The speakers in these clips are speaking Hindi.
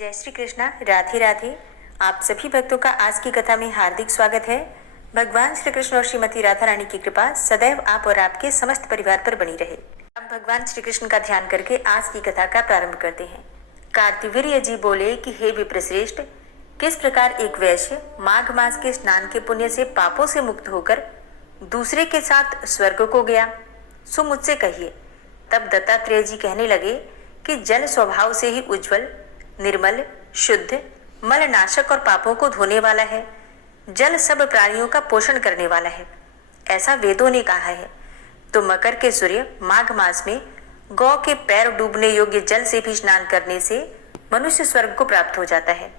जय श्री कृष्णा। राधे राधे। आप सभी भक्तों का आज की कथा में हार्दिक स्वागत है। भगवान श्री कृष्ण और श्रीमती राधा रानी की कृपा सदैव आप और आपके समस्त परिवार पर बनी रहे। अब भगवान श्री कृष्ण का ध्यान करके आज की कथा का प्रारंभ करते हैं। कार्तिवीर्य जी बोले कि हे विप्रश्रेष्ठ, किस प्रकार एक वैश्य माघ मास के स्नान के पुण्य से पापों से मुक्त होकर दूसरे के साथ स्वर्ग को गया, सो मुझसे कहिए। तब दत्तात्रेय जी कहने लगे कि जल स्वभाव से ही उज्जवल, निर्मल, शुद्ध, मलनाशक और पापों को धोने वाला है। जल सब प्राणियों का पोषण करने वाला है, ऐसा वेदों ने कहा है। तो मकर के सूर्य माघ मास में गौ के पैर डूबने योग्य जल से भी स्नान करने से मनुष्य स्वर्ग को प्राप्त हो जाता है।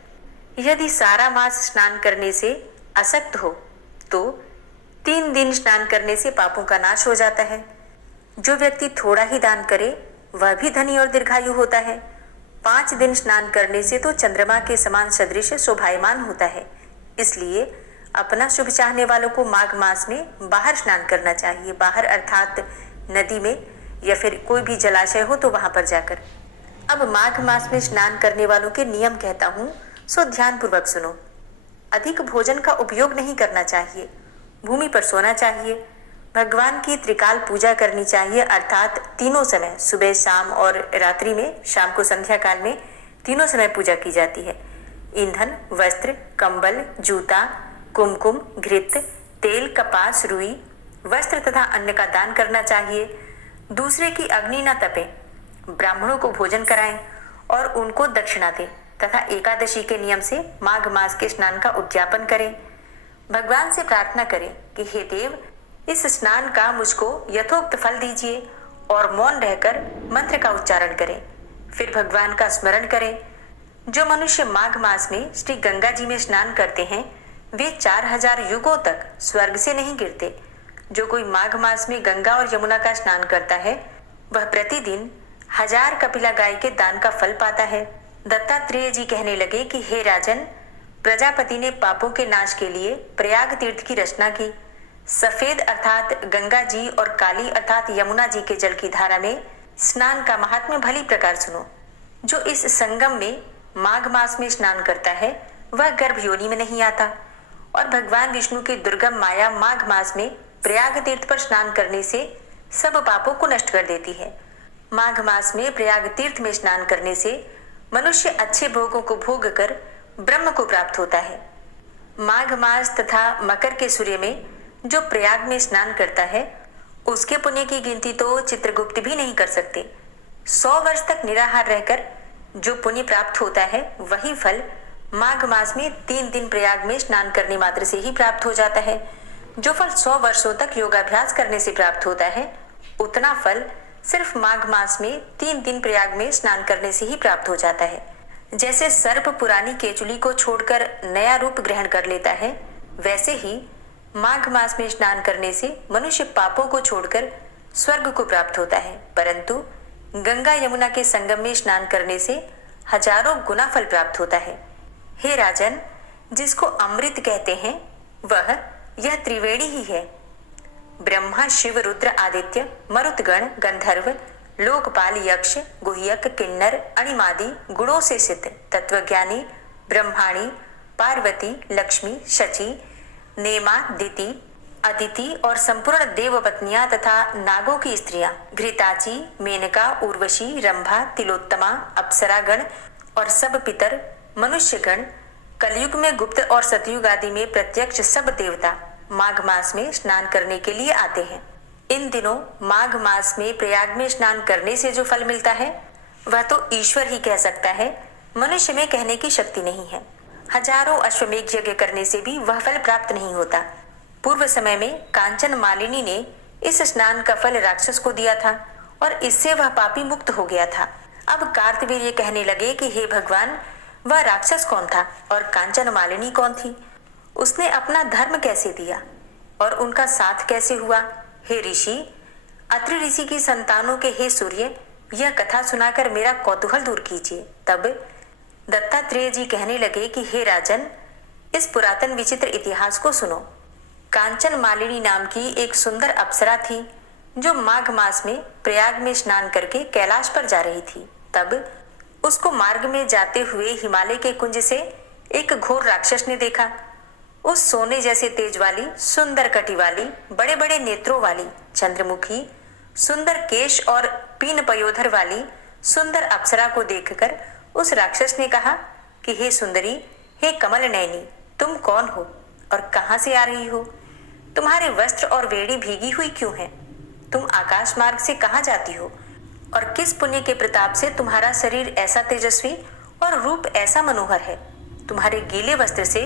यदि सारा मास स्नान करने से असक्त हो तो 3 दिन स्नान करने से पापों का नाश हो जाता है। जो व्यक्ति थोड़ा ही दान करे वह भी धनी और दीर्घायु होता है। 5 दिन स्नान करने से तो चंद्रमा के समान सदृश शोभायमान होता है। इसलिए अपना शुभ चाहने वालों को माघ मास में बाहर स्नान करना चाहिए। बाहर अर्थात नदी में या फिर कोई भी जलाशय हो तो वहां पर जाकर। अब माघ मास में स्नान करने वालों के नियम कहता हूँ, सो ध्यान पूर्वक सुनो। अधिक भोजन का उपयोग नहीं करना चाहिए। भूमि पर सोना चाहिए। भगवान की त्रिकाल पूजा करनी चाहिए, अर्थात तीनों समय, सुबह, शाम और रात्रि में। शाम को संध्या काल में तीनों समय पूजा की जाती है। ईंधन, वस्त्र, कंबल, जूता, कुमकुम, घृत, तेल, कपास, रुई, वस्त्र तथा अन्न का दान करना चाहिए। दूसरे की अग्नि न तपे। ब्राह्मणों को भोजन कराएं और उनको दक्षिणा दें तथा एकादशी के नियम से माघ मास के स्नान का उद्यापन करें। भगवान से प्रार्थना करें कि हे देव, इस स्नान का मुझको यथोक्त फल दीजिए और मौन रहकर मंत्र का उच्चारण करें। फिर भगवान का स्मरण करें। जो मनुष्य माघ मास में श्री गंगा जी में स्नान करते हैं वे 4000 युगों तक स्वर्ग से नहीं गिरते। जो कोई माघ मास में गंगा और यमुना का स्नान करता है वह प्रतिदिन 1000 कपिला गाय के दान का फल पाता है। दत्तात्रेय जी कहने लगे कि हे राजन, प्रजापति ने पापों के नाश के लिए प्रयाग तीर्थ की रचना की। सफेद अर्थात गंगा जी और काली अर्थात यमुना जी के जल की धारा में स्नान का महात्म्य भली प्रकार सुनो। जो इस संगम में माघ मास में स्नान करता है वह गर्भ योनि में नहीं आता और भगवान विष्णु की दुर्गम माया माघ मास में प्रयाग तीर्थ पर स्नान करने से सब पापों को नष्ट कर देती है। माघ मास में प्रयाग तीर्थ में स्नान करने से मनुष्य अच्छे भोगों को भोग कर ब्रह्म को प्राप्त होता है। माघ मास तथा मकर के सूर्य में जो प्रयाग में स्नान करता है उसके पुण्य की गिनती तो चित्रगुप्त भी नहीं कर सकते। 100 वर्ष तक निराहार रहकर जो पुण्य प्राप्त होता है वही फल माघ मास में 3 दिन प्रयाग में स्नान करने मात्र से ही प्राप्त हो जाता है। जो फल 100 वर्षों तक योगाभ्यास करने से प्राप्त होता है उतना फल सिर्फ माघ मास में 3 दिन प्रयाग में स्नान करने से ही प्राप्त हो जाता है। जैसे सर्प पुरानी केचुली को छोड़कर नया रूप ग्रहण कर लेता है, वैसे ही माघ मास में स्नान करने से मनुष्य पापों को छोड़कर स्वर्ग को प्राप्त होता है। परंतु गंगा यमुना के संगम में स्नान करने से हजारों गुना फल प्राप्त होता है। हे राजन, जिसको अमृत कहते हैं वह यह त्रिवेणी ही है। ब्रह्मा, शिव, रुद्र, आदित्य, मरुतगण, गंधर्व, लोकपाल, यक्ष, गुह्यक, किन्नर, अणिमादि गुणों से सिद्ध तत्वज्ञानी ब्रह्माणी, पार्वती, लक्ष्मी, शची, नेमा, दिति, अदिति और संपूर्ण देवपत्नियां तथा नागों की स्त्रियां, घृताची, मेनका, उर्वशी, रंभा, तिलोत्तमा, अप्सरागण और सब पितर, मनुष्यगण, कलयुग में गुप्त और सतयुग आदि में प्रत्यक्ष सब देवता माघ मास में स्नान करने के लिए आते हैं। इन दिनों माघ मास में प्रयाग में स्नान करने से जो फल मिलता है वह तो ईश्वर ही कह सकता है, मनुष्य में कहने की शक्ति नहीं है। हजारों अश्वमेघ यज्ञ करने से भी वह फल प्राप्त नहीं होता। पूर्व समय में कांचन मालिनी ने इस स्नान का फल राक्षस को दिया था और इससे वह पापी मुक्त हो गया था। अब कार्तवीर्य कहने लगे कि हे भगवान, वह राक्षस कौन था और कांचन मालिनी कौन थी? उसने अपना धर्म कैसे दिया और उनका साथ कैसे हुआ? हे ऋषि, अत्रि ऋषि की संतानों के हे सूर्य, यह कथा सुनाकर मेरा कौतूहल दूर कीजिए। तब दत्तात्रेय जी कहने लगे कि हे राजन, इस पुरातन विचित्र इतिहास को सुनो। कांचन मालिनी नाम की एक सुंदर अप्सरा थी जो माघ मास में प्रयाग में स्नान करके कैलाश पर जा रही थी। तब उसको मार्ग में जाते हुए हिमालय के कुंज से एक घोर राक्षस ने देखा। उस सोने जैसे तेज वाली, सुंदर कटी वाली, बड़े बड़े नेत्रों वाली, चंद्रमुखी, सुंदर केश और पीन पयोधर वाली सुंदर अप्सरा को देखकर उस राक्षस ने कहा कि हे सुंदरी, हे कमल नयनी, तुम कौन हो और कहां से आ रही हो? तुम्हारे वस्त्र और वेणी भीगी हुई क्यों हैं? तुम आकाश मार्ग से कहां जाती हो और किस पुण्य के प्रताप से तुम्हारा शरीर ऐसा तेजस्वी और रूप ऐसा मनोहर है? तुम्हारे गीले वस्त्र से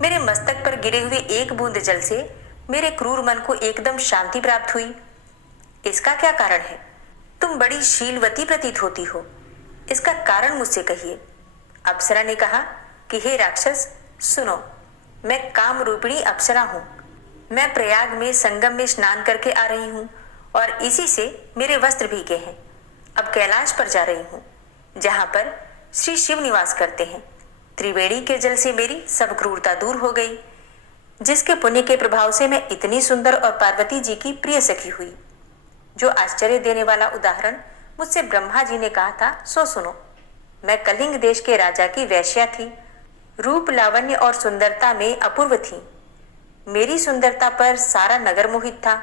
मेरे मस्तक पर गिरे हुए एक बूंद जल से मेरे क्रूर मन को एकदम शांति प्राप्त हुई। इसका क्या कारण है? तुम बड़ी शीलवती प्रतीत होती हो, इसका कारण मुझसे कहिए। अप्सरा ने कहा कि हे राक्षस, सुनो, मैं काम रूपिणी अप्सरा हूं। मैं प्रयाग में संगम में स्नान करके आ रही हूं और इसी से मेरे वस्त्र भीगे हैं। अब कैलाश पर जा रही हूं, जहां पर श्री शिव निवास करते हैं। त्रिवेणी के जल से मेरी सब क्रूरता दूर हो गई, जिसके पुण्य के प्रभाव से मैं इतनी सुंदर और पार्वती जी की प्रिय सखी हुई। जो आश्चर्य देने वाला उदाहरण मुझसे ब्रह्मा जी ने कहा था, सो सुनो। मैं कलिंग देश के राजा की वैश्या थी, रूप लावण्य और सुंदरता में अपूर्व थी। मेरी सुंदरता पर सारा नगर मोहित था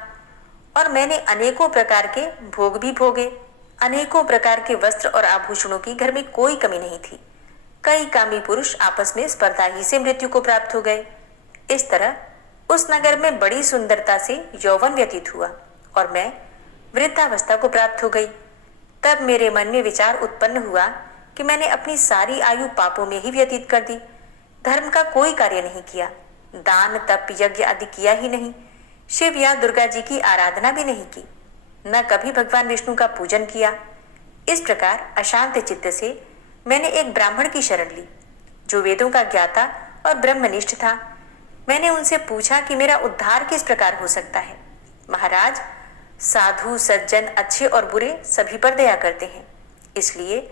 और मैंने अनेकों प्रकार के भोग भी भोगे। अनेकों प्रकार के वस्त्र और आभूषणों की घर में कोई कमी नहीं थी। कई कामी पुरुष आपस में स्पर्धा ही से मृत्यु को प्राप्त हो गए। इस तरह उस नगर में बड़ी सुंदरता से यौवन व्यतीत हुआ और मैं वृद्धावस्था को प्राप्त हो गई। तब मेरे मन में विचार उत्पन्न हुआ कि मैंने अपनी सारी आयु पापों में ही व्यतीत कर दी। धर्म का कोई कार्य नहीं किया, दान तप यज्ञ आदि किया ही नहीं, शिव या दुर्गा जी की आराधना भी नहीं की, न कभी भगवान विष्णु का पूजन किया। इस प्रकार अशांत चित्त से मैंने एक ब्राह्मण की शरण ली, जो वेदों का ज्ञाता और ब्रह्मनिष्ठ था। मैंने उनसे पूछा कि मेरा उद्धार किस प्रकार हो सकता है। महाराज, साधु सज्जन अच्छे और बुरे सभी पर दया करते हैं, इसलिए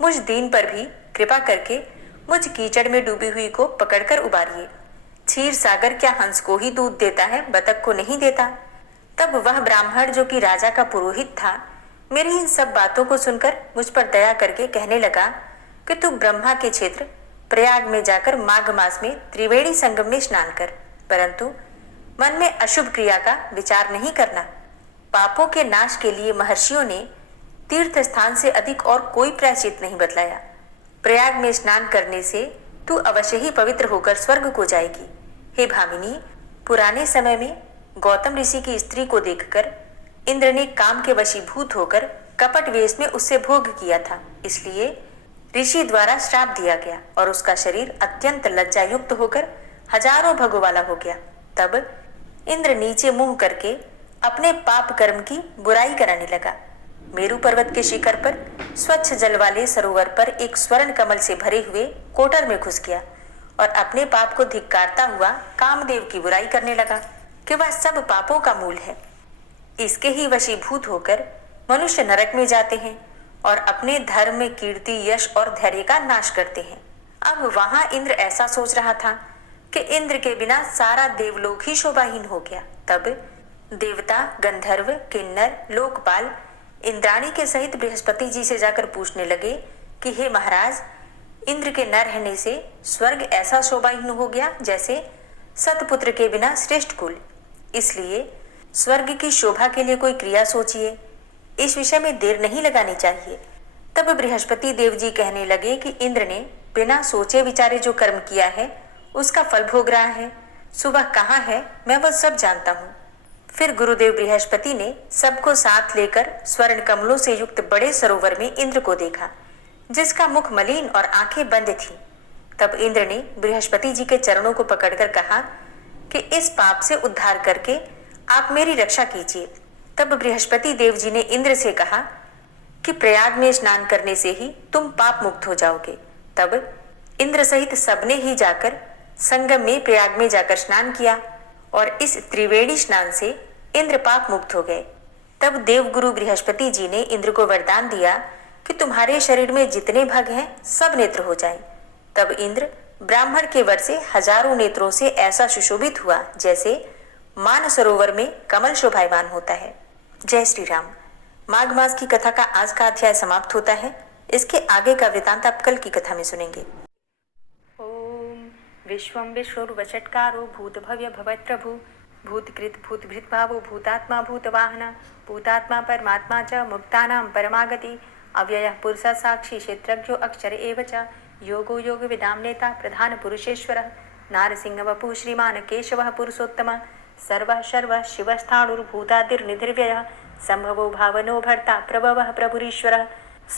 मुझ दीन पर भी कृपा करके मुझ कीचड़ में डूबी हुई को पकड़कर उबारिए। क्षीर सागर क्या हंस को ही दूध देता है, बतख को नहीं देता? तब वह ब्राह्मण, जो कि राजा का पुरोहित था, मेरी इन सब बातों को सुनकर मुझ पर दया करके कहने लगा कि तू ब्रह्मा के क्षेत्र प्रयाग में जाकर माघ मास में त्रिवेणी संगम में स्नान कर, परंतु मन में अशुभ क्रिया का विचार नहीं करना। पापों के नाश के लिए महर्षियों ने तीर्थ स्थान से अधिक और कोई प्रायश्चित नहीं बतलाया। प्रयाग में स्नान करने से तू अवश्य ही पवित्र होकर स्वर्ग को जाएगी। हे भामिनी, पुराने समय में गौतम ऋषि की स्त्री को देखकर इंद्र ने काम के वशीभूत होकर कपट वेश में उससे भोग किया था, इसलिए ऋषि द्वारा श्राप दिया गया और उसका शरीर अत्यंत लज्जायुक्त होकर हजारों भगों वाला हो गया। तब इंद्र नीचे मुंह करके अपने पाप कर्म की बुराई कराने लगा। मेरू पर्वत के शिखर पर स्वच्छ जल वाले सरोवर पर एक स्वर्ण कमल से भरे हुए कोटर में घुस गया और अपने पाप को धिक्कारता हुआ कामदेव की बुराई करने लगा कि वह सब पापों का मूल है। इसके ही वशीभूत होकर मनुष्य नरक में जाते हैं और अपने धर्म, कीर्ति, यश और धैर्य का नाश करते हैं। अब वहां इंद्र ऐसा सोच रहा था कि इंद्र के बिना सारा देवलोक ही शोभाहीन हो गया। तब देवता, गंधर्व, किन्नर, लोकपाल इंद्राणी के सहित बृहस्पति जी से जाकर पूछने लगे कि हे महाराज, इंद्र के न रहने से स्वर्ग ऐसा शोभाहीन हो गया जैसे सतपुत्र के बिना श्रेष्ठ कुल। इसलिए स्वर्ग की शोभा के लिए कोई क्रिया सोचिए, इस विषय में देर नहीं लगानी चाहिए। तब बृहस्पति देव जी कहने लगे कि इंद्र ने बिना सोचे विचारे जो कर्म किया है उसका फल भोग रहा है। सुबह कहाँ है मैं वह सब जानता हूँ। फिर गुरुदेव बृहस्पति ने सबको साथ लेकर स्वर्ण कमलों से युक्त बड़े सरोवर में इंद्र को देखा, जिसका मुख मलिन और आंखें बंद थीं। तब इंद्र ने बृहस्पति जी के चरणों को पकड़कर कहा कि इस पाप से उद्धार करके आप मेरी रक्षा कीजिए। तब बृहस्पति देव जी ने इंद्र से कहा कि प्रयाग में स्नान करने से ही तुम पाप मुक्त हो जाओगे। तब इंद्र सहित सबने ही जाकर संगम में प्रयाग में जाकर स्नान किया और इस त्रिवेणी स्नान से इंद्र पाप मुक्त हो गए। तब देवगुरु बृहस्पति जी ने इंद्र को वरदान दिया कि तुम्हारे शरीर में जितने भाग हैं सब नेत्र हो जाएं। तब इंद्र ब्राह्मण के वर से हजारों नेत्रों से ऐसा सुशोभित हुआ जैसे मान सरोवर में कमल शोभायमान होता है। जय श्री राम। माघ मास की कथा का आज का अध्याय समाप्त होता है। इसके आगे का वृतांत आप कल की कथा में सुनेंगे। ओम विश्वं विष्णुर्वषट्कारो भूतभव्य भवत्प्रभु भूतकृत भूतभृद्भावो भूतात्मा भूतवाहन भूतात्मा परमात्मा च मुक्तानां परमागति अव्ययः पुरुषः साक्षी क्षेत्रज्ञो अक्षर एव च योगो योगविदां नेता प्रधानपुरुषेश्वरः नारसिंहवपुः श्रीमान् केशवः पुरुषोत्तमः सर्वः शर्वः शिवस्थाणुर्भूतादिर्निधिर्व्ययः सम्भवो भावनो भर्ता प्रभवः प्रभुरीश्वरः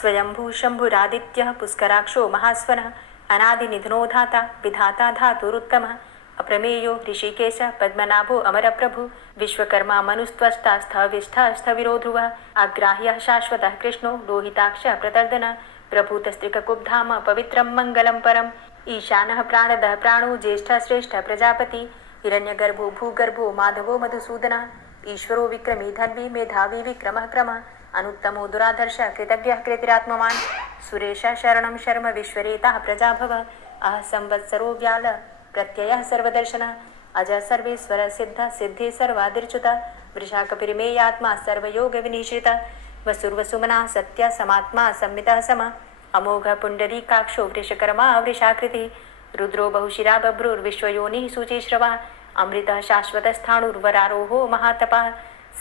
स्वयंभू शंभुरादित्यः पुष्कराक्षो महास्वनः अनादिनिधनो धाता विधाता धातुरुत्तमः अप्रमेयो ऋषिकेश पद्मनाभो अमरप्रभु विश्वकर्मा मनुस्त्वष्टा स्थविष्ठः स्थविरो ध्रुवः आग्राह्यः शाश्वतः कृष्णो लोहिताक्षः प्रतर्दनः प्रभूतस्त्रिककुब्धाम पवित्रं मङ्गलं परम् ईशानः प्राणदः प्राणो ज्येष्ठः श्रेष्ठः प्रजापति हिरण्यगर्भो भूगर्भो माधवो मधुसूदनः ईश्वरो विक्रमी धन्वी मेधावी विक्रमः क्रमः अनुत्तमो दुराधर्ष कृतज्ञः कृतिरात्मवान् सुरेश शरणं शर्म विश्वरेताः प्रजाभव अह संवत्सरो व्याल प्रत्ययः सर्वदर्शनः अज सर्वेश्वर सिद्ध सिद्धि सर्वादिर्च्युत वृषाकपिर्मेयात्मा सर्वयोग वसुर्वसुमना सत्य समात्मा संमितः सम अमोघ पुण्डरीकाक्षो वृषकर्मा वृषाकृतिः रुद्रो बहुशिरा बभ्रुर्विश्वयोनिः शुचिश्रवा अमृतः शाश्वतस्थाणुर्वरारोहो महातपः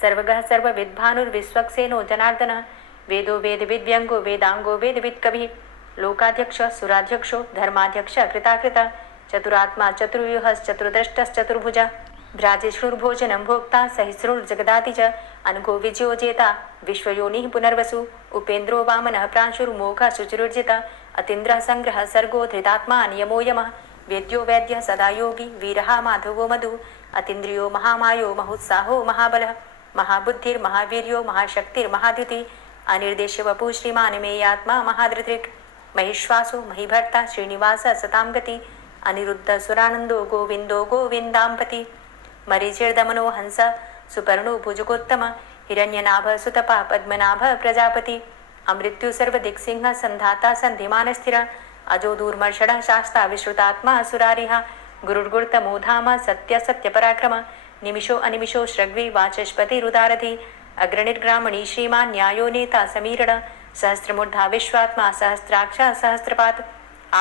सर्वगः सर्वविद्भानुर्विश्वक्सेनो जनार्दनः वेदो वेदविद्व्यङ्गो वेदांगो वेदवित्कविः लोकाध्यक्षः सुराध्यक्षो धर्माध्यक्ष कृताकृतः चतुरात्मा चतुर्व्यूहश्चतुर्द्रष्टश्चतुर्भुजः भ्राजिष्णुर्भोजनं भोक्ता सहिष्णुर्जगदाति च अनघो विजयो जेता विश्वयोनिः पुनर्वसु उपेन्द्रो वामनः प्रांशुर्मोघः शुचिरुर्जिता अतीन्द्रः संग्रहः सर्गो धृतात्मा नियमो यमः वेद्यो वैद्यः सदा योगी वीरः माधवो मधु अतीन्द्रियो महामायो महोत्साहो महाबलः महाबुद्धिर्महावीर्यो महाशक्तिर्महाद्युति अनिर्देश्य वपु श्रीमान् मेयात्मा महाधृतिक् महिश्वासो महीभर्ता श्रीनिवास सतां गति अनिरुद्ध सुरानन्दो गोविन्दो गोविन्दाम्पति मरीचिर्दमनो हंस सुपर्णो भुजगोत्तम हिरण्यनाभ सुतपा पद्मनाभ प्रजापति अमृत्यु सर्वदिक्सिंह संधाता सन्धिमान स्थिर अजो दूर्मर्षण शास्ता विश्रुतात्मा सुरारिः गुरुर्गुर्तमो धाम सत्य सत्यपराक्रम निमिषो अनिमिषो श्रग्वी वाचस्पतिरुदारधि अग्रणिर्ग्रामणी श्रीमान् न्यायो नेता समीरण सहस्रमूर्धा विश्वात्मा सहस्राक्ष सहस्रपात्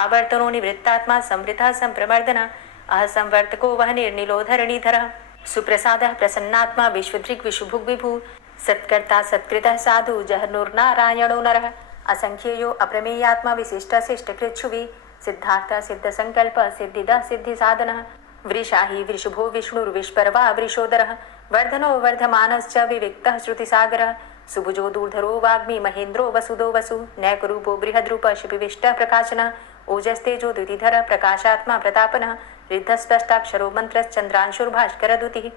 आवर्तनो निवृत्तात्मा संवृतः संप्रमर्दन अह संवर्तको वह निर्निलोधरणीधरः सुप्रसादः प्रसन्नात्मा विश्वदृक् विशुभुग् विभु सत्कर्ता सत्कृतः साधु जहनुर्नारायणो नरः असंख्येयो अप्रमेयात्मा विशिष्ट शिष्टकृच्छुवि सिद्धार्थ सिद्धसंकल्प सिद्धिदः सिद्धिसाधनः वृषाहि वृषभो विष्णुर्विष्पर्वा वृषोदरः वर्धनो वर्धमानश्च विविक्तः श्रुतिसागरः सुभुजो दूर्धरो वाग्मी महेन्द्रो वसुदो वसु नैकरूपो बृहद्रूप शिपिविष्टः प्रकाशनः ओजस्तेजो द्युतिधर प्रकाशात्मा प्रतापनः रिद्धस्पष्टाक्षरो मन्त्रश्चन्द्रांशुर्भास्करद्युतिः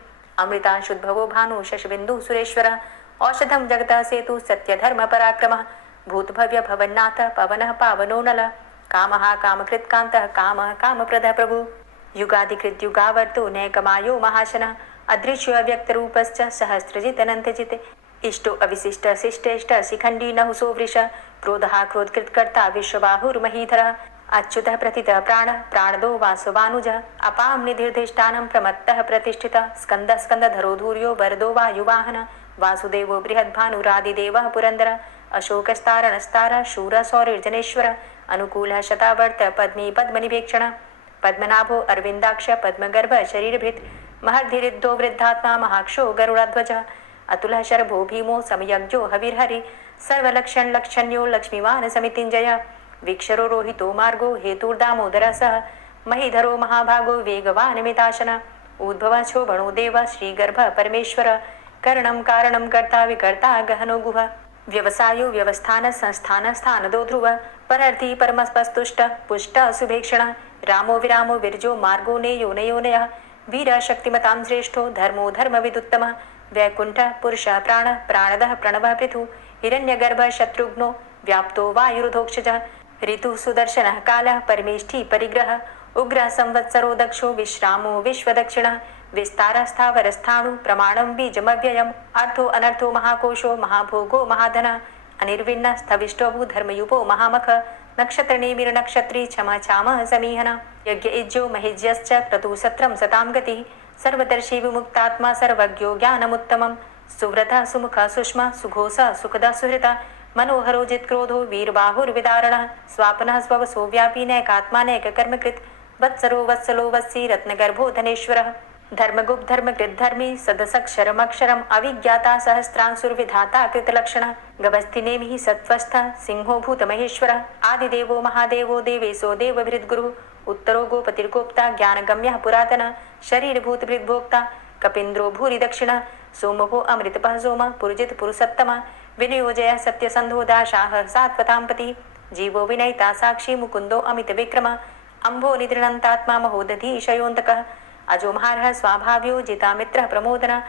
अमृतांशुद्भवो भानु शशबिन्दुः सुरेश्वरः औषधं जगतः सेतु सत्यधर्मपराक्रमः भूतभव्य भवन्नाथ पवनः पावनो नलः कामः कामकृत्कान्तः कामः कामप्रदः प्रभु युगाधिकृत्युगावर्तो नैकमायो महाशनः अदृश्यो अव्यक्तरूपश्च सहस्रजित् अनन्तजित् इष्टो अविशिष्ट शिष्टेष्ट शिखण्डी नहुसो वृष क्रोधः क्रोधकृत्कर्ता विश्वबाहुर्महीधरः अच्युतः प्रतितः प्राणः प्राणदो वासवानुजः अपां निधिर्धिष्ठानं प्रमत्तः प्रतिष्ठितः स्कन्दः स्कन्दधरो धूर्यो वरदो वायुवाहनः वासुदेवो बृहद्भानुरादिदेवः पुरन्दरः अशोकस्तारणस्तारः शूरः सौरिर्जनेश्वरः अनुकूलः शतावर्त पद्मी पद्मनिवेक्षणः पद्मनाभो अरविन्दाक्ष पद्मगर्भ शरीरभृत् महर्धिरिद्धो वृद्धात्मा महाक्षो गरुडाध्वजः अतुलः शर्भो भीमो समयज्ञो हविर्हरि सर्वलक्षणलक्षण्यो लक्ष्मीवान् समितिञ्जयः वीक्षरो रोहितो मार्गो हेतुर्दामोदरः सः महीधरो महाभागो वेगवान् मिताशनः उद्भवः शोभणो देव श्रीगर्भ परमेश्वर करणं कारणं कर्ता विकर्ता गहनो गुह व्यवसायो व्यवस्थान संस्थान स्थानदो ध्रुव परर्थी परमस्पस्तुष्ट पुष्ट सुभेक्षण रामो विरामो विरजो मार्गो नेयो नयोनयः वीर शक्तिमतां श्रेष्ठो धर्मो धर्मविदुत्तमः वैकुंठ पुरुष प्राण प्राणदः प्रणवः पृथु हिरण्यगर्भ शत्रुघ्नो व्याप्तो वायुरुधोक्षजः ऋतु सुदर्शनः कालः परमेष्ठी परिग्रह उग्र संवत्सरो दक्षो विश्रामो विश्वदक्षिणः विस्तारस्थावरस्थाणु प्रमाणं बीजमव्ययम् अर्थो अनर्थो महाकोशो महाभोगो महाधनः अनिर्विण्ण स्थविष्टो धर्मयुपो महामख नक्षत्रनेमिर्नक्षत्री क्षमा क्षामः समीहन यज्ञ इज्यो महिज्यश्च क्रतुसत्रं सतां गतिः सर्वदर्शी विमुक्तात्मा सर्वज्ञो ज्ञानमुत्तमं सुव्रतः सुमुखः सुष्मा सुघोषः सुखदः सुहृतः मनोहरो जित्क्रोधो वीरबाहुर्विदारणः स्वापनः स्ववसो व्यापी नैकात्मानैककर्मकृत् वत्सरो वत्सलो वत्सी रत्नगर्भो धनेश्वरः धर्मगुप्त धर्मकृत धर्मी सदसक्षरमक्षरम् अविज्ञाता सहस्रांशुर्विधाता कृतलक्षणः गभस्तिनेमिः सत्त्वस्थः सिंहो भूतमहेश्वरः आदिदेवो महादेवो देवेशो देवभृद्गुरुः उत्तरो गोपतिर्गोप्ता ज्ञानगम्यः पुरातनः शरीरभूतभृद्भोक्ता कपीन्द्रो भूरि दक्षिणः सोमभो अमृतपः सोमः पुरुजित पुरुषोत्तमः विनियोजय सत्यसन्धो दाशाः सात्वताम्पति जीवो विनयिता साक्षी मुकुन्दो अमितविक्रमः अम्भो निद्रणन्तात्मा महोदधीशयोऽन्तकः अजोमहारः स्वाभाव्यो जितामित्रः प्रमोदनः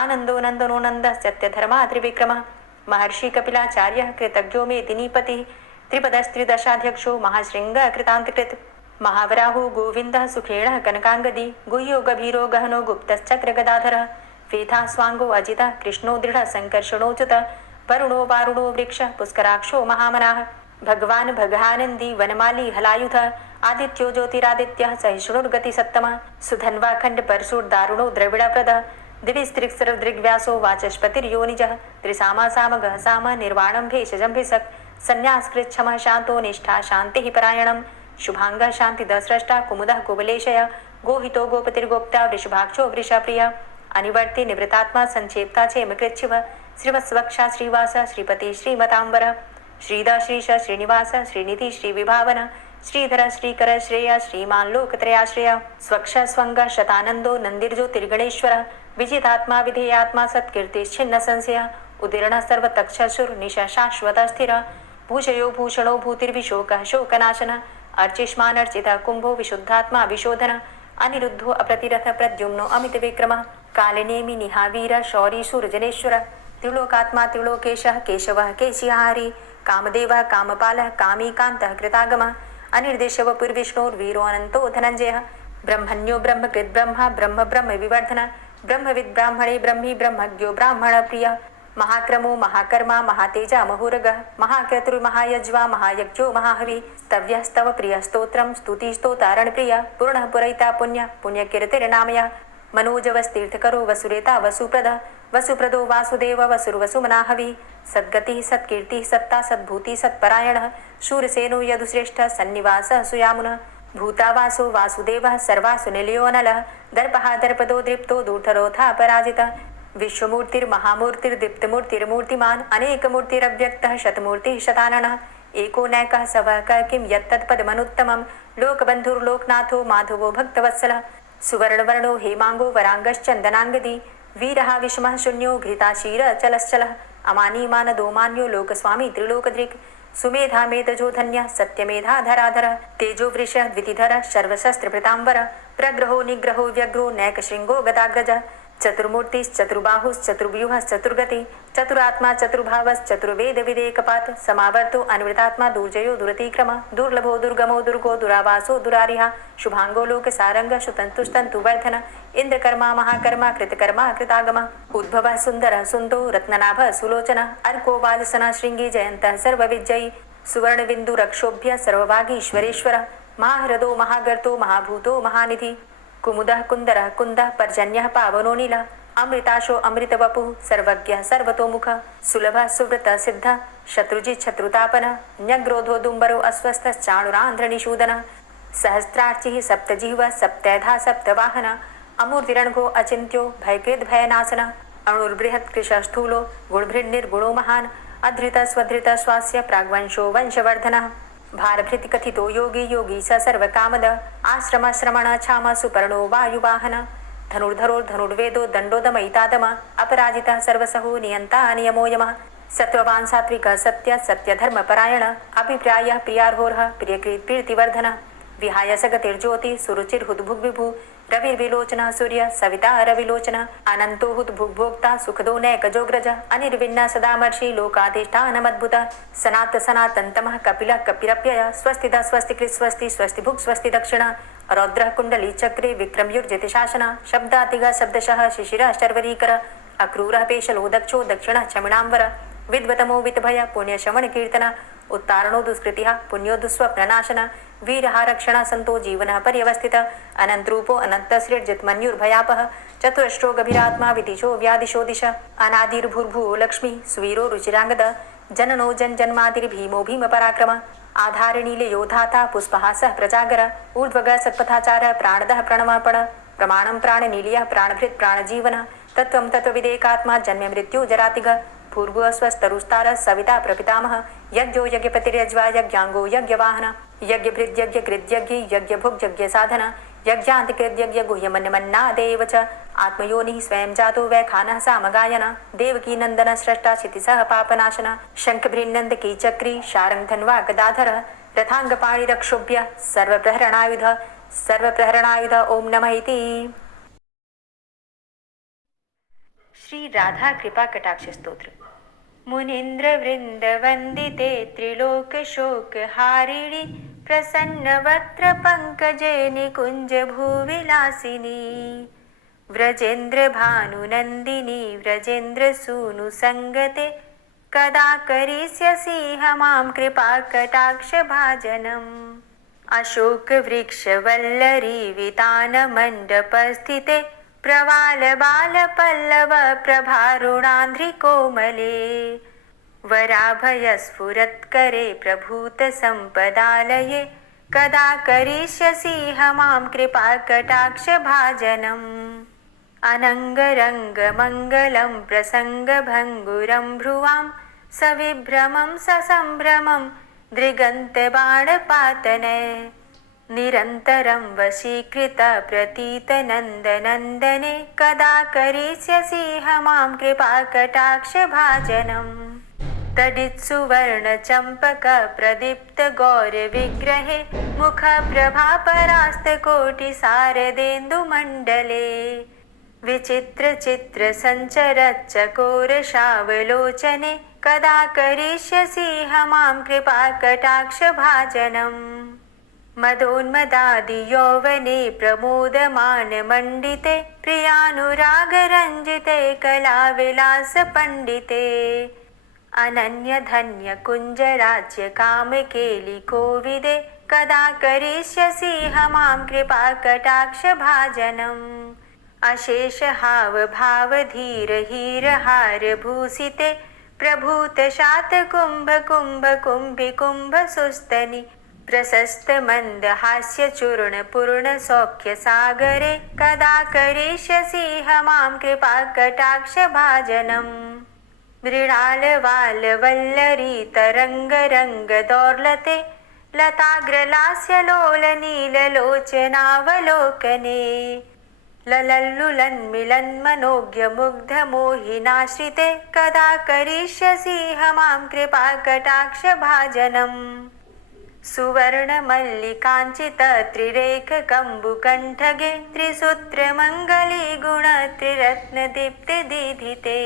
आनन्दो नन्दनो नन्दः सत्यधर्मा त्रिविक्रमः महर्षि कपिलाचार्यः कृतज्ञो मेदिनीपतिः त्रिपदस्त्रिदशाध्यक्षो महाशृङ्गः कृतान्तकृत् महावराहो गोविन्दः सुखेणः कनकाङ्गदी गुह्यो गभीरो गहनो गुप्तश्चक्रगदाधरः वेधा स्वाङ्गो अजितः कृष्णो दृढः सङ्कर्षणोच्युतः वरुणो वारुणो वृक्षः पुष्कराक्षो महामनाः भगवान् भगानन्दी वनमाली हलायुधः आदित्यो ज्योतिरादित्यः सहिष्णुर्गतिसत्तमः सुधन्वा खण्डपरशुर्दारुणो द्रविडप्रदः दिविस्त्रिक्सरदृग्व्यासो वाचस्पतिर्योनिजः त्रिसामा सामगः साम निर्वाणं भेषजम्भिषक् संन्यासकृच्छमः शान्तो निष्ठा शान्तिः परायणं शुभाङ्गः शान्तिदस्रष्टा कुमुदः कुवलेशय गोहितो गोपतिर्गोप्ता वृषभाक्षो वृषप्रियः अनिवर्ति निवृतात्मा संक्षेप्ता क्षेमकृच्छिवः श्रीवत्सवक्षा श्रीवास श्रीपति श्रीमताम्बर श्रीद श्रीश श्रीनिवास श्रीनिधि श्रीविभावन श्रीधर श्रीकर श्रेय श्रीमान् लोकत्रयाश्रय स्वक्ष स्वंग शतानंदो नंदिर्ज्योतिर्गणेश्वर विजितात्मा विधेयात्मा सत्कीर्तिश्छिन्न संशय उदीर्ण सर्वतक्षसुर निश शाश्वत स्थिर भूषयो भूषणो भूतिर्विशोकः शोकनाशन अर्चिष्मान् अर्चितः कुंभो विशुद्धात्मा विशोधन अनिरुद्धो अप्रतिरथ प्रद्युम्नो अमित विक्रमः कालिनेमि निहावीर शौरी सूरजनेश्वर त्रिलोकात्मा त्रिलोकेशः केशवः केशिहारी कामदेवः कामपालः कामीकान्तः कृतागमः अनिर्देशव पुर्विष्णोर्वीरो अनन्तो धनञ्जयः ब्रह्मण्यो ब्रह्मकृत् ब्रह्मा ब्रह्म ब्रह्म विवर्धन ब्रह्मविद् ब्राह्मणे ब्रह्मी ब्रह्मज्ञो ब्राह्मणप्रियः महाक्रमो महाकर्मा महातेजा महोरगः महाक्रतुर्महायज्वा महायज्ञो महाहवि स्तव्यस्तव प्रियस्तोत्रं स्तुतिस्तोतारणप्रियः पूर्णः पुरैता पुण्य पुण्यकीर्तिर्नामयः मनोजवस्तीर्थकरो वसुरेता वसुप्रदः वसुप्रदो वासुदेव वसुर्वसुमनाहवि सद्गतिः सत्कीर्तिः सत्ता सद्भूति सत्परायणः शूरसेनो यदुश्रेष्ठः सन्निवासः सुयामुनः भूतावासो वासुदेवः सर्वासु निलयोऽनलः दर्पः दर्पदो दृप्तो दूर्धरोधा पराजितः विश्वमूर्तिर्महामूर्तिर्दीप्तमूर्तिर्मूर्तिमान् अनेकमूर्तिरव्यक्तः शतमूर्तिः शताननः एको नैकः सवः क किं यत्तत्पदमनुत्तमं लोकबन्धुर्लोकनाथो माधवो भक्तवत्सलः सुवर्णवर्णो हेमांगो वरांगश्चन्दनांगदी वीरः विषमः शून्यो घृताशीरचलश्चलः अमानीमानदो मान्यो लोकस्वामी त्रिलोकदृक् सुमेधा मेधजो धन्यः सत्यमेधाधराधर तेजो वृषः द्वितिधरः सर्वशस्त्रभृताम्बर प्रग्रहो निग्रहो व्यग्रो नैकशृङ्गो गदाग्रजः चतुर्मूर्तिश्चतुर्बाहुश्चतुर्व्यूहश्चतुर्गति चतुरात्मा चतुर्भावश्चतुर्वेद विदेकपात् समावर्तो अनुवृतात्मा दुर्जयो दुरतिक्रम दुर्लभो दुर्गमो दुर्गो दुरावासो दुरारिहा शुभांगो लोकसारंग सुतन्तुस्तन्तुवर्धन इंद्रकर्मा महाकर्मा कृतकर्मा कृतागम उद्भवः सुन्दरः सुन्दो रत्ननाभः सुलोचनः अर्को वाजसनः शृङ्गी जयन्तः सर्वविजयी सुवर्णबिन्दुरक्षोभ्य सर्वभागीश्वरेश्वरः महाहृदो महागर्तो महाभूतो महानिधि कुमुदः कुन्दरः कुन्दः पर्जन्यः पावनो नीलः अमृताशो अमृतवपुः सर्वज्ञः सर्वतोमुखः सुलभः सुव्रतः सिद्धः शत्रुजित् शत्रुतापनः न्यग्रोधो दुम्बरो अस्वस्थश्चाणुरान्ध्रनिषूदनः सहस्रार्चिः सप्तजिह्वः सप्तैधा सप्तवाहनः अमूर्तिरणघो अचिन्त्यो भयकृद् भयनाशनः अणुर्बृहत् कृशस्थूलो गुणभृन्निर्गुणो महान् अधृतः स्वधृतः स्वास्य प्राग्वंशो वंशवर्धनः भारभृति कथितो योगी योगी स सर्वकामद आश्रम श्रमण छाम सुपर्णो वायुवाहन धनुर्धरो धनुर्वेदो दण्डोदमयितादम अपराजितः सर्वसहो नियन्ता नियमो यमः सत्त्ववान् सात्विकः सत्य सत्यधर्मपरायण अभिप्रायः प्रियार्होरः प्रियकृत् प्रीतिवर्धनः विहाय सगतिर्ज्योति सुरुचिर्हुद्भुग्विभु रविर्विलोचनः सूर्य सविता रविलोचनः अनन्तो हुद्भुग्भोक्ता सुखदो नैकजोग्रज अनिर्विण्ण सदामर्षि लोकाधिष्ठानमद्भुत सनात सनातन्तमः कपिलः कपिरप्यय स्वस्तिदा स्वस्तिकृत् स्वस्ति स्वस्तिभुक् स्वस्ति दक्षिण रौद्रः कुण्डली चक्रे विक्रमयुर्जितशासन शब्दातिगः शब्दशः शिशिरः शर्वरीकर अक्रूरः पेशलो दक्षो दक्षिणः क्षमिणाम्बर विद्वतमो वितभय पुण्यशमन कीर्तन उत्तारणो दुष्कृतिः पुण्यो दुःस्वप्ननाशन वीरः रक्षण संतो जीवनः पर्यवस्थित अनन्तरूपो अनन्तश्रीर्जितमन्युर्भयापः चतुरष्ट्रो गभीरात्मा विदिशो व्यादिशो दिश अनादिर्भूर्भुवो लक्ष्मी सुवीरो रुचिराङ्गद जननो जन्मादिर्भीमो भीमपराक्रम आधारनीलयोधाता पुष्पहासः प्रजागर ऊर्ध्वगः सत्पथाचार प्राणदः प्रणवपण प्रमाणं प्राणनीलयः प्राणभृत् प्राणजीवन तत्त्वं तत्त्वविदेकात्मा जन्म मृत्यु जरातिघ भूर्भुवस्वस्तरुस्तारः सविता प्रपितामह यज्ञो यज्ञपतिर्यज्वा यज्ञाङ्गो यज्ञवाहन यज्ञभृद्यज्ञकृद्यज्ञ यज्ञभुग्यज्ञसाधन यज्ञान्तिकृद्यज्ञ गुह्यमन्यमन्नादेव च आत्मयोनिः स्वयं जातो वैखानः सामगायन देवकी नन्दन स्रष्टा क्षितिसः पापनाशन शङ्खभृन्नन्द कीचक्री शारङ्गधन्वा गदाधरः रथाङ्गपाणिरक्षोभ्य सर्वप्रहरणायुध ॐ नमः इति। श्री राधा कृपा कटाक्ष स्तोत्र। मुनीन्द्र वृंद वंदिते त्रिलोक शोक हारिणी प्रसन्न वक्त्र पंकजे निकुंज भूविलासिनी व्रजेन्द्र भानुनंदिनी व्रजेन्द्र सूनु संगते कदा करिष्यसि हमां कृपा कटाक्ष भाजनम् अशोक वृक्ष वल्लरी वितान मंडपस्थिते प्रवाल बाल पल्लव प्रभारुणान्ध्रि कोमले वराभयस्फुरत्करे प्रभूत संपदालये कदा करिष्यसि हमां कृपा कटाक्ष भाजनम् अनङ्गरङ्ग मङ्गलं प्रसङ्गभङ्गुरं भ्रुवां सविभ्रमं ससम्भ्रमं दृगन्तबाणपातने निरन्तरं वशीकृत प्रतीतनन्दनन्दने कदा करिष्यसि हमां कृपा कटाक्ष भाजनम् तडित्सुवर्णचम्पक प्रदीप्त गौरविग्रहे मुखप्रभापरास्तकोटिसारदेन्दुमण्डले विचित्रचित्र सञ्चरच्चकोरशावलोचने कदा करिष्यसि हमां कृपा कटाक्ष भाजनम् मदोन्मदादि यौवने प्रमोदमानमण्डिते प्रियानुरागरञ्जिते कलाविलासपण्डिते अनन्यधन्यकुञ्जराज्यकामकेलिकोविदे कदा करिष्यसि हमां कृपा कटाक्ष भाजनम् अशेषहावभावधीरहीरहारभूषिते प्रभूतशातकुम्भकुम्भकुम्भिकुम्भसुस्तनि प्रशस्तमन्दहास्यचूर्णपूर्णसौख्यसागरे कदा करिष्यसि हमां कृपा कटाक्ष भाजनम् मृणालवालवल्लरी तरङ्गरङ्गदौर्लते लताग्रलास्यलोलनीललोचनावलोकने ललल्लुलन्मिलन्मनोज्ञमुग्धमोहिनाश्रिते कदा करिष्यसि हमां कृपा कटाक्ष भाजनम् सुवर्णमल्लिकाञ्चित त्रिरेखकम्बुकण्ठगे त्रिसूत्रमङ्गलीगुणत्रिरत्नदीप्तिदीधिते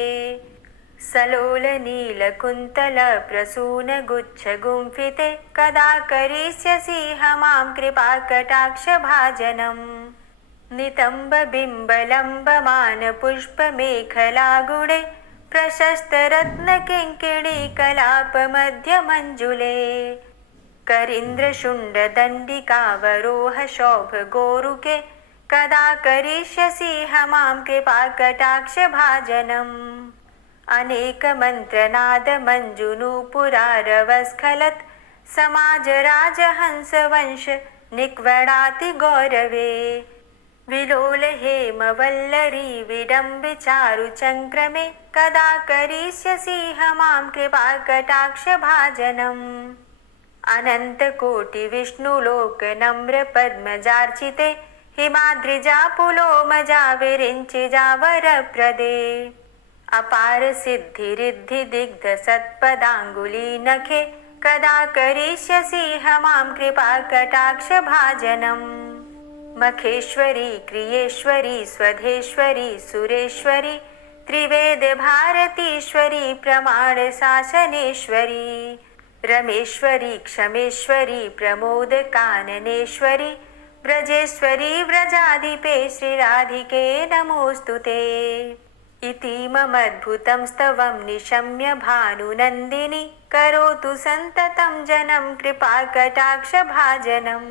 सलोलनीलकुन्तलप्रसूनगुच्छगुम्फिते कदा करिष्यसि हमां कृपा कटाक्ष भाजनम् नितम्बबिम्बलम्बमानपुष्पमेखलागुणे प्रशस्तरत्नकिङ्किणीकलापमध्यमञ्जुले करीन्द्रशुण्डदण्डिकावरोहशोभगोरुके कदा करिष्यसि हमां कृपा कटाक्ष भाजनम् अनेकमन्त्रनादमञ्जुनूपुरारवस्खलत् समाजराजहंसवंश निक्वणाति गौरवे विलोल हेमवल्लरी विडम्बिचारुचङ्क्रमे कदा करिष्यसि हमां कृपा कटाक्ष भाजनम् अनन्तकोटिविष्णुलोकनम्रपद्मजार्चिते हिमाद्रिजापुलोमजा विरिञ्चिजावरप्रदे अपार सिद्धिरिद्धिदिग्ध सत्पदाङ्गुलीनखे कदा करिष्यसि हमां कृपा कटाक्ष भाजनम् मखेश्वरी क्रियेश्वरी स्वधेश्वरी सुरेश्वरी त्रिवेद भारतीश्वरी प्रमाणशासनेश्वरी रमेश्वरी क्षमेश्वरी प्रमोदकाननेश्वरी व्रजेश्वरी व्रजाधिपे श्रीराधिके नमोऽस्तुते इतीममद्भुतं स्तवं निशम्य भानुनन्दिनी करोतु सन्ततं जनं कृपा कटाक्ष भाजनम्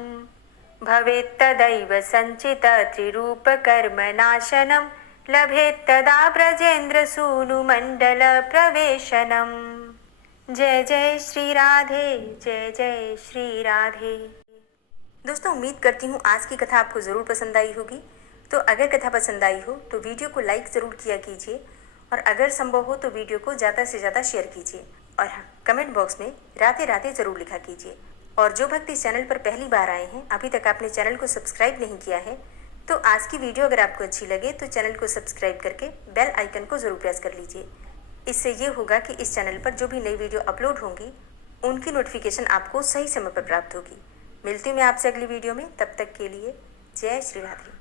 भवेत्तदैव सञ्चित त्रिरूपकर्मनाशनं लभेत्तदा ब्रजेन्द्रसूनुमण्डलप्रवेशनम् जय जय श्री राधे, जय जय श्री राधे। दोस्तों, उम्मीद करती हूँ आज की कथा आपको ज़रूर पसंद आई होगी। तो अगर कथा पसंद आई हो तो वीडियो को लाइक ज़रूर किया कीजिए और अगर संभव हो तो वीडियो को ज़्यादा से ज़्यादा शेयर कीजिए। और हाँ, कमेंट बॉक्स में राधे राधे ज़रूर लिखा कीजिए। और जो भक्त इस चैनल पर पहली बार आए हैं, अभी तक आपने चैनल को सब्सक्राइब नहीं किया है, तो आज की वीडियो अगर आपको अच्छी लगे तो चैनल को सब्सक्राइब करके बेल आइकन को ज़रूर प्रेस कर लीजिए। इससे ये होगा कि इस चैनल पर जो भी नई वीडियो अपलोड होंगी उनकी नोटिफिकेशन आपको सही समय पर प्राप्त होगी। मिलती हूँ मैं आपसे अगली वीडियो में, तब तक के लिए जय श्री राधे।